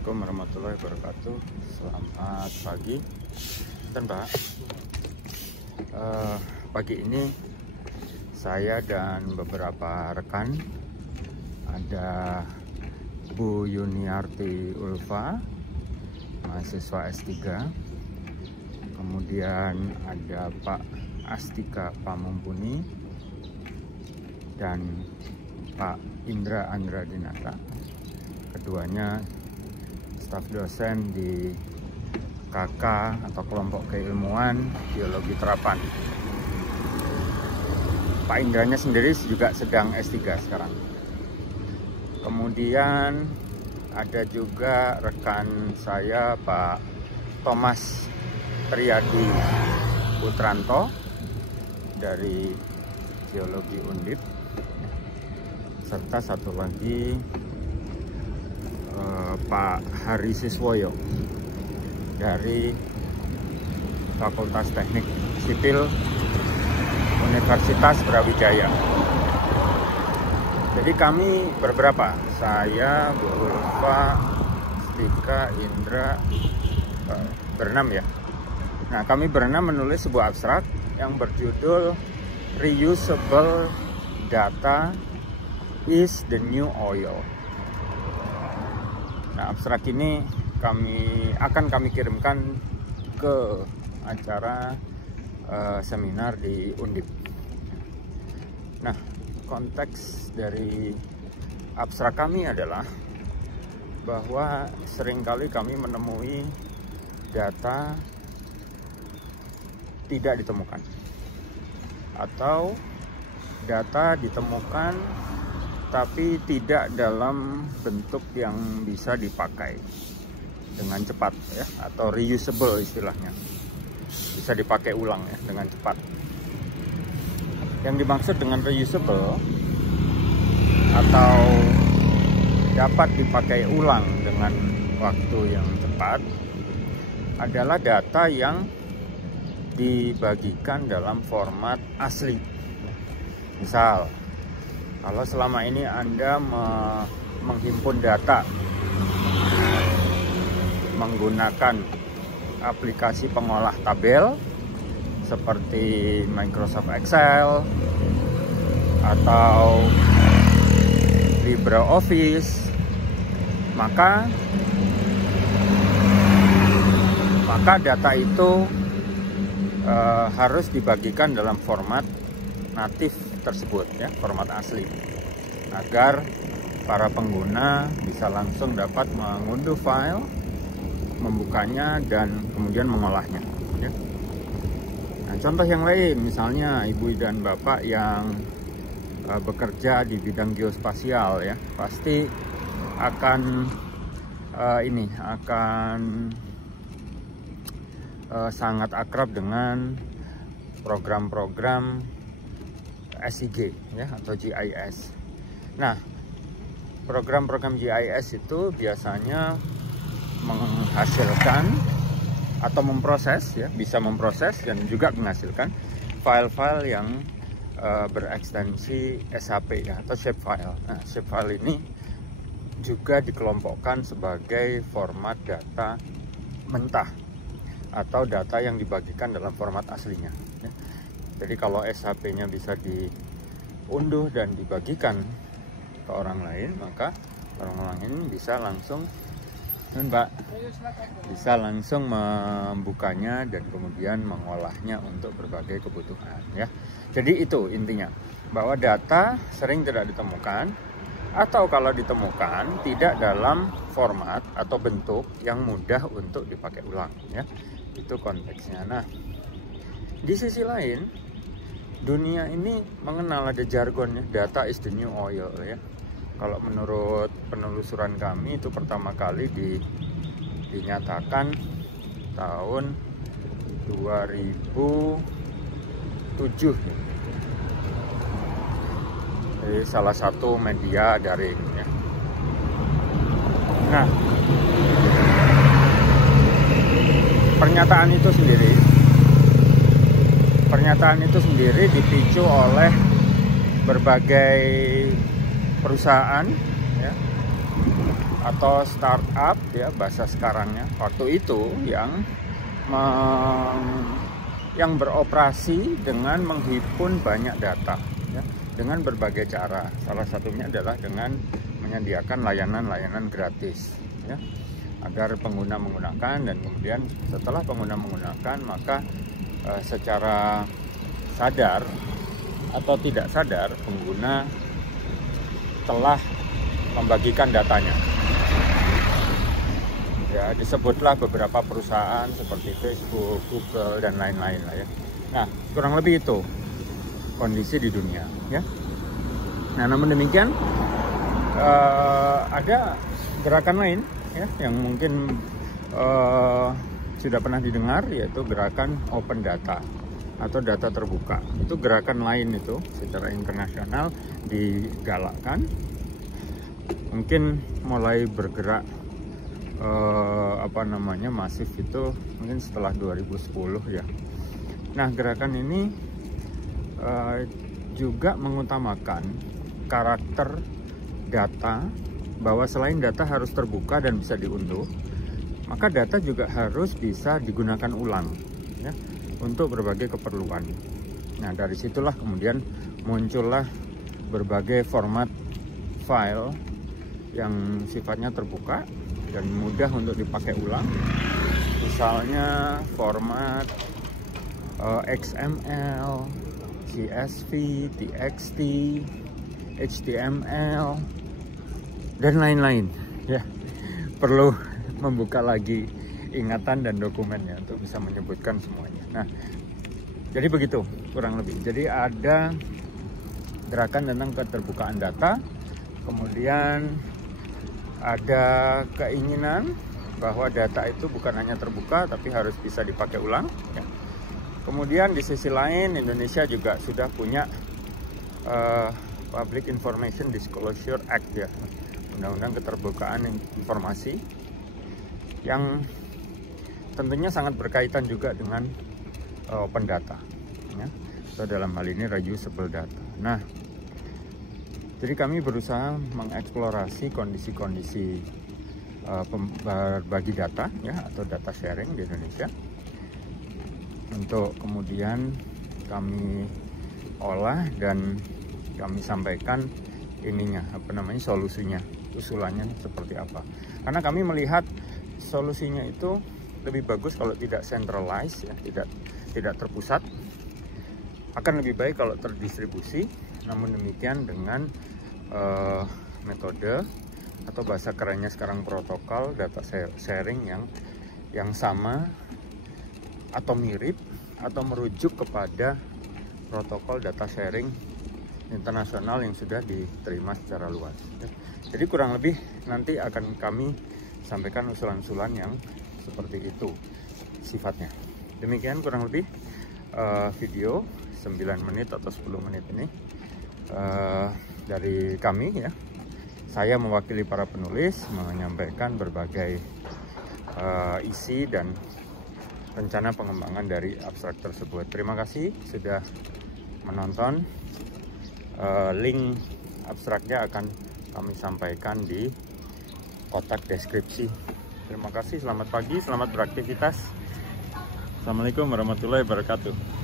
Assalamualaikum warahmatullahi wabarakatuh. Selamat pagi dan Pak. Pagi ini saya dan beberapa rekan, ada Bu Yuniarti Ulfa, mahasiswa S3, kemudian ada Pak Astika Pamumpuni dan Pak Indra Andradinata. Keduanya staf dosen di KK atau kelompok keilmuan geologi terapan. Pak Indranya sendiri juga sedang S3 sekarang. Kemudian ada juga rekan saya Pak Thomas Triadi Putranto dari geologi Undip, serta satu lagi Pak Hari Siswoyo dari Fakultas Teknik Sipil Universitas Brawijaya. Jadi kami beberapa, saya, Bu Ulfa, Astika, Indra, berenam ya. Nah, kami berenam menulis sebuah abstrak yang berjudul Reusable Data is the New Oil. Nah, abstrak ini akan kami kirimkan ke acara seminar di Undip. Nah, konteks dari abstrak kami adalah bahwa seringkali kami menemui data tidak ditemukan, atau data ditemukan tapi tidak dalam bentuk yang bisa dipakai dengan cepat ya, atau reusable istilahnya, bisa dipakai ulang ya dengan cepat. Yang dimaksud dengan reusable atau dapat dipakai ulang dengan waktu yang cepat adalah data yang dibagikan dalam format asli. Misal, kalau selama ini Anda menghimpun data menggunakan aplikasi pengolah tabel seperti Microsoft Excel atau LibreOffice, maka data itu harus dibagikan dalam format natif tersebut ya, format asli, agar para pengguna bisa langsung dapat mengunduh file, membukanya, dan kemudian mengolahnya ya. Nah, contoh yang lain, misalnya ibu dan bapak yang bekerja di bidang geospasial ya, pasti akan sangat akrab dengan program-program SIG ya, atau GIS. Nah, program-program GIS itu biasanya menghasilkan atau memproses ya, bisa memproses dan juga menghasilkan file-file yang berekstensi SHP ya, atau shapefile. Nah, shapefile ini juga dikelompokkan sebagai format data mentah atau data yang dibagikan dalam format aslinya ya. Jadi kalau SHP-nya bisa diunduh dan dibagikan ke orang lain, maka orang lain bisa langsung membukanya dan kemudian mengolahnya untuk berbagai kebutuhan ya. Jadi itu intinya, bahwa data sering tidak ditemukan, atau kalau ditemukan tidak dalam format atau bentuk yang mudah untuk dipakai ulang ya. Itu konteksnya. Nah, di sisi lain, dunia ini mengenal ada jargonnya, data is the new oil ya. Kalau menurut penelusuran kami itu pertama kali dinyatakan tahun 2007 dari salah satu media daring ya. Nah, pernyataan itu sendiri dipicu oleh berbagai perusahaan ya, atau startup ya bahasa sekarangnya, waktu itu yang beroperasi dengan menghimpun banyak data ya, dengan berbagai cara. Salah satunya adalah dengan menyediakan layanan-layanan gratis ya, agar pengguna menggunakan, dan kemudian setelah pengguna menggunakan maka secara sadar atau tidak sadar pengguna telah membagikan datanya. Ya, disebutlah beberapa perusahaan seperti Facebook, Google, dan lain-lain lah ya. Nah, kurang lebih itu kondisi di dunia ya. Nah, namun demikian ada gerakan lain ya yang mungkin sudah pernah didengar, yaitu gerakan open data atau data terbuka. Itu gerakan lain itu secara internasional digalakkan, mungkin mulai bergerak masif itu mungkin setelah 2010 ya. Nah, gerakan ini juga mengutamakan karakter data, bahwa selain data harus terbuka dan bisa diunduh, maka data juga harus bisa digunakan ulang ya, untuk berbagai keperluan. Nah, dari situlah kemudian muncullah berbagai format file yang sifatnya terbuka dan mudah untuk dipakai ulang. Misalnya format XML, CSV, TXT, HTML, dan lain-lain ya. Perlu membuka lagi ingatan dan dokumennya untuk bisa menyebutkan semuanya. Nah, jadi begitu kurang lebih. Jadi ada gerakan tentang keterbukaan data, kemudian ada keinginan bahwa data itu bukan hanya terbuka tapi harus bisa dipakai ulang ya. Kemudian di sisi lain Indonesia juga sudah punya Public Information Disclosure Act ya, Undang-Undang Keterbukaan Informasi, yang tentunya sangat berkaitan juga dengan open data ya, atau dalam hal ini reusable data. Nah, jadi kami berusaha mengeksplorasi kondisi-kondisi berbagi data ya, atau data sharing di Indonesia, untuk kemudian kami olah dan kami sampaikan solusinya, usulannya seperti apa. Karena kami melihat solusinya itu lebih bagus kalau tidak centralized ya, tidak terpusat. Akan lebih baik kalau terdistribusi. Namun demikian dengan metode atau bahasa kerennya sekarang protokol data sharing yang sama atau mirip atau merujuk kepada protokol data sharing internasional yang sudah diterima secara luas. Jadi kurang lebih nanti akan kami sampaikan usulan-usulan yang seperti itu sifatnya. Demikian kurang lebih video 9 menit atau 10 menit ini dari kami ya. Saya mewakili para penulis menyampaikan berbagai isi dan rencana pengembangan dari abstrak tersebut. Terima kasih sudah menonton. Link abstraknya akan kami sampaikan di kotak deskripsi. Terima kasih, selamat pagi, selamat beraktivitas. Assalamualaikum warahmatullahi wabarakatuh.